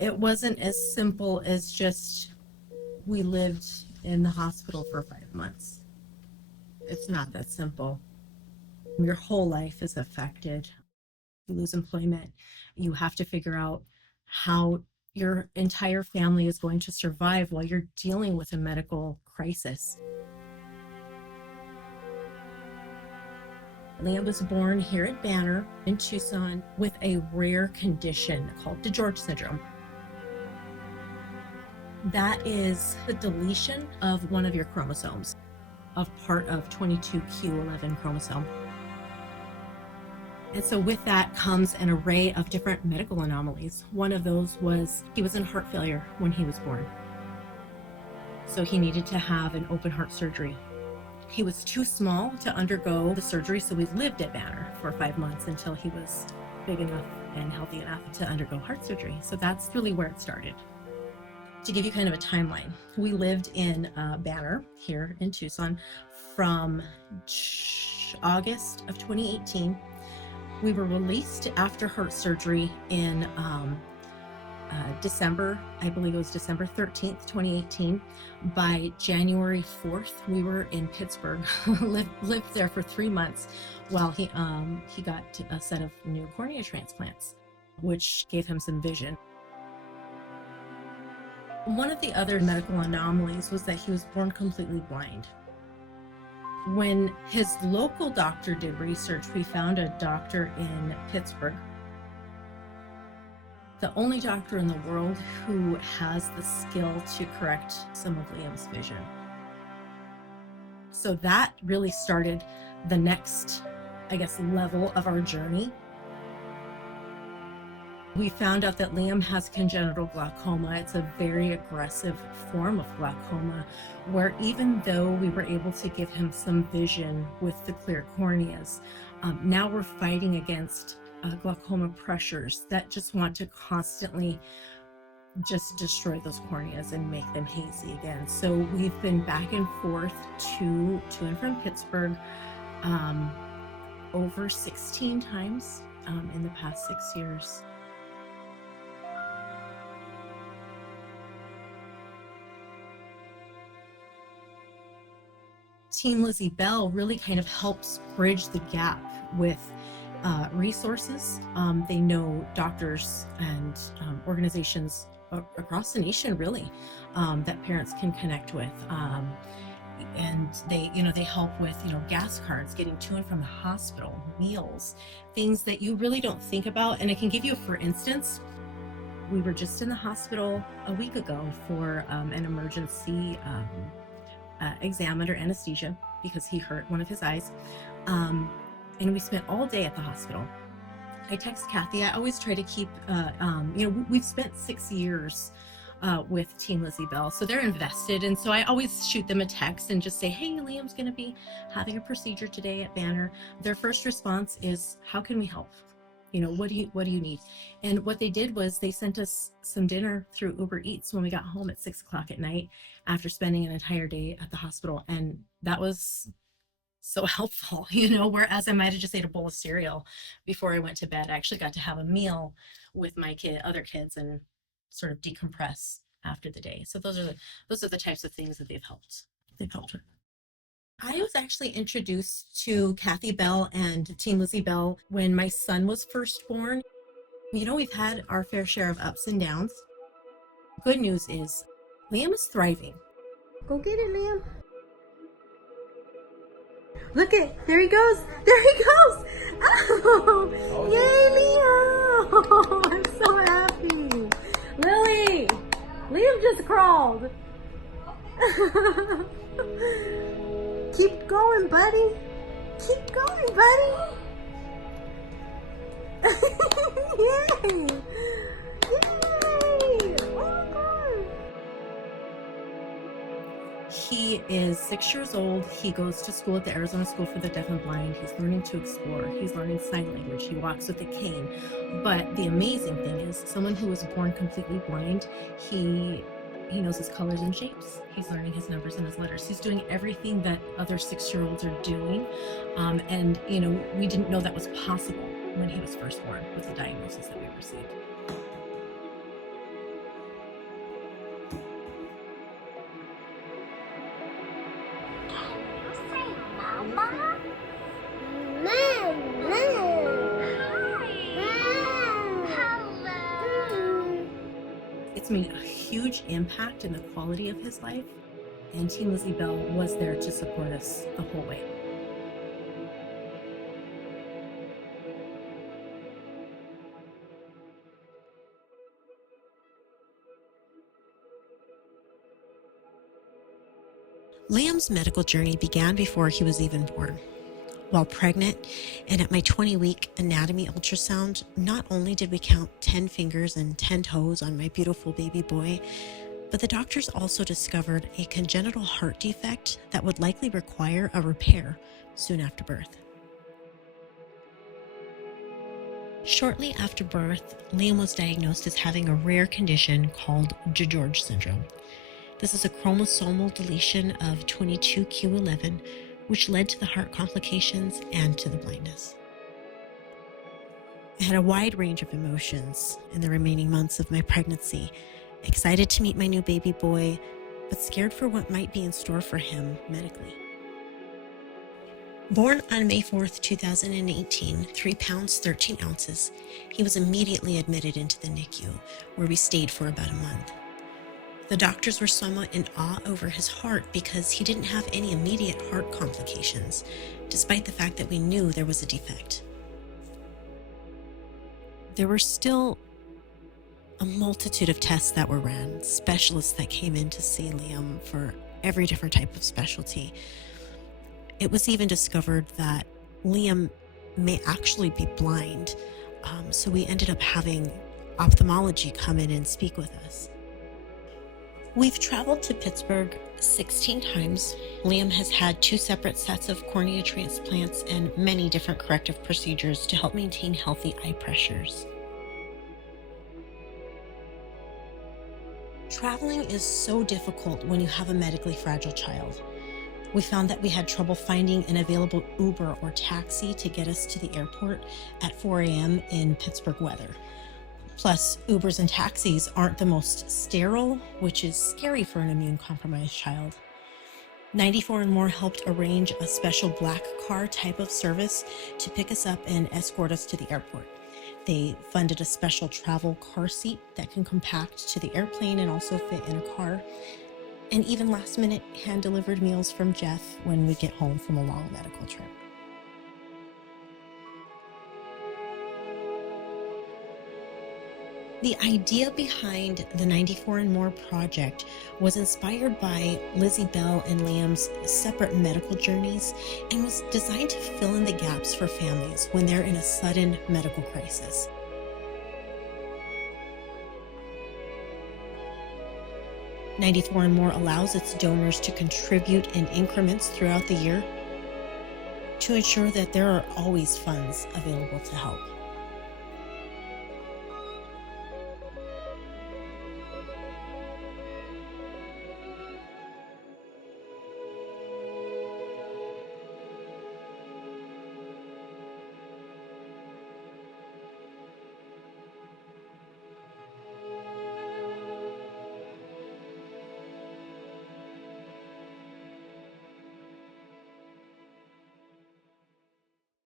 It wasn't as simple as just we lived in the hospital for 5 months. It's not that simple. Your whole life is affected. You lose employment. You have to figure out how your entire family is going to survive while you're dealing with a medical crisis. Liam was born here at Banner in Tucson with a rare condition called DeGeorge syndrome. That is the deletion of one of your chromosomes, of part of 22q11 chromosome. And so with that comes an array of different medical anomalies. One of those was he was in heart failure when he was born. So he needed to have an open heart surgery. He was too small to undergo the surgery, so we lived at Banner for 5 months until he was big enough and healthy enough to undergo heart surgery. So that's really where it started. To give you kind of a timeline, we lived in Banner here in Tucson from August of 2018. We were released after heart surgery in December, I believe it was December 13th, 2018. By January 4th, we were in Pittsburgh, lived there for 3 months while he got a set of new cornea transplants, which gave him some vision. One of the other medical anomalies was that he was born completely blind. When his local doctor did research, we found a doctor in Pittsburgh, the only doctor in the world who has the skill to correct some of Liam's vision. So that really started the next, I guess, level of our journey. We found out that Liam has congenital glaucoma. It's a very aggressive form of glaucoma, where even though we were able to give him some vision with the clear corneas, now we're fighting against glaucoma pressures that just want to constantly just destroy those corneas and make them hazy again. So we've been back and forth to and from Pittsburgh over 16 times in the past 6 years. Team Lizzie Bell really kind of helps bridge the gap with resources. They know doctors and organizations across the nation, really, that parents can connect with. And they help with, gas cards, getting to and from the hospital, meals, things that you really don't think about. And I can give you, for instance, we were just in the hospital a week ago for an emergency exam under anesthesia because he hurt one of his eyes. And we spent all day at the hospital. I text Kathy. I always try to keep, we've spent 6 years with Team Lizzie Bell, so they're invested. And so I always shoot them a text and just say, hey, Liam's going to be having a procedure today at Banner. Their first response is, how can we help? What do you need? And what they did was they sent us some dinner through Uber Eats when we got home at 6 o'clock at night after spending an entire day at the hospital. And that was so helpful, whereas I might have just ate a bowl of cereal before I went to bed. I actually got to have a meal with my other kids and sort of decompress after the day. So those are the types of things that they've helped her. I was actually introduced to Kathy Bell and Team Lizzie Bell when my son was first born. We've had our fair share of ups and downs. Good news is Liam is thriving. Go get it, Liam. Look there he goes. There he goes. Oh, yay, Liam. Oh, I'm so happy. Lily, Liam just crawled. Keep going, buddy. Keep going, buddy. Yay. Yay. Oh, my God. He is 6 years old. He goes to school at the Arizona School for the Deaf and Blind. He's learning to explore. He's learning sign language. He walks with a cane. But the amazing thing is, someone who was born completely blind, he knows his colors and shapes. He's learning his numbers and his letters. He's doing everything that other 6-year-olds are doing. And we didn't know that was possible when he was first born with the diagnosis that we received. has made a huge impact in the quality of his life, and Team Lizzie Bell was there to support us the whole way. Liam's medical journey began before he was even born. While pregnant and at my 20-week anatomy ultrasound, not only did we count 10 fingers and 10 toes on my beautiful baby boy, but the doctors also discovered a congenital heart defect that would likely require a repair soon after birth. Shortly after birth, Liam was diagnosed as having a rare condition called DeGeorge syndrome. This is a chromosomal deletion of 22q11, which led to the heart complications and to the blindness. I had a wide range of emotions in the remaining months of my pregnancy, excited to meet my new baby boy, but scared for what might be in store for him medically. Born on May 4th, 2018, 3 pounds, 13 ounces, he was immediately admitted into the NICU, where we stayed for about a month. The doctors were somewhat in awe over his heart because he didn't have any immediate heart complications, despite the fact that we knew there was a defect. There were still a multitude of tests that were ran, specialists that came in to see Liam for every different type of specialty. It was even discovered that Liam may actually be blind, so we ended up having ophthalmology come in and speak with us. We've traveled to Pittsburgh 16 times. Liam has had 2 separate sets of cornea transplants and many different corrective procedures to help maintain healthy eye pressures. Traveling is so difficult when you have a medically fragile child. We found that we had trouble finding an available Uber or taxi to get us to the airport at 4 a.m. in Pittsburgh weather. Plus, Ubers and taxis aren't the most sterile, which is scary for an immune-compromised child. 94 and More helped arrange a special black car type of service to pick us up and escort us to the airport. They funded a special travel car seat that can compact to the airplane and also fit in a car. And even last-minute hand-delivered meals from Jeff when we get home from a long medical trip. The idea behind the 94 and More project was inspired by Lizzie Bell and Liam's separate medical journeys and was designed to fill in the gaps for families when they're in a sudden medical crisis. '94 and More allows its donors to contribute in increments throughout the year to ensure that there are always funds available to help.